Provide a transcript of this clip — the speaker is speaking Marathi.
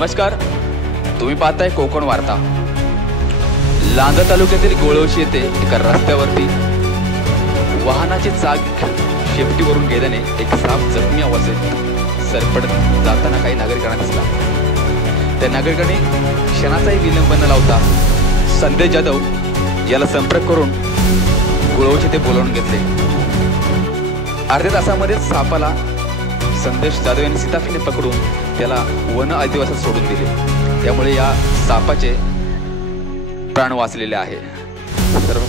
नमस्कार, तुम्ही पाहताय कोकण वार्ता। लांजा तालुक्यातील गोळवशी येथे एका रस्त्यावरती वाहनाची चाक शेपटीवरून गेल्याने एक साप जखमी अवस्थेत सरपडत जाताना काही नागरिकांना दिसला। त्या नागरिकांनी क्षणाचाही विलंब न लावता संदेश जाधव याला संपर्क करून गोळवशी ते बोलावून घेतले। अर्ध्या तासामध्ये सापाला संदेश जाधव यांनी सीताफीने पकडून त्याला वन अधिवासात सोडून दिले। त्यामुळे या सापाचे प्राण वाचलेले आहे। सर्व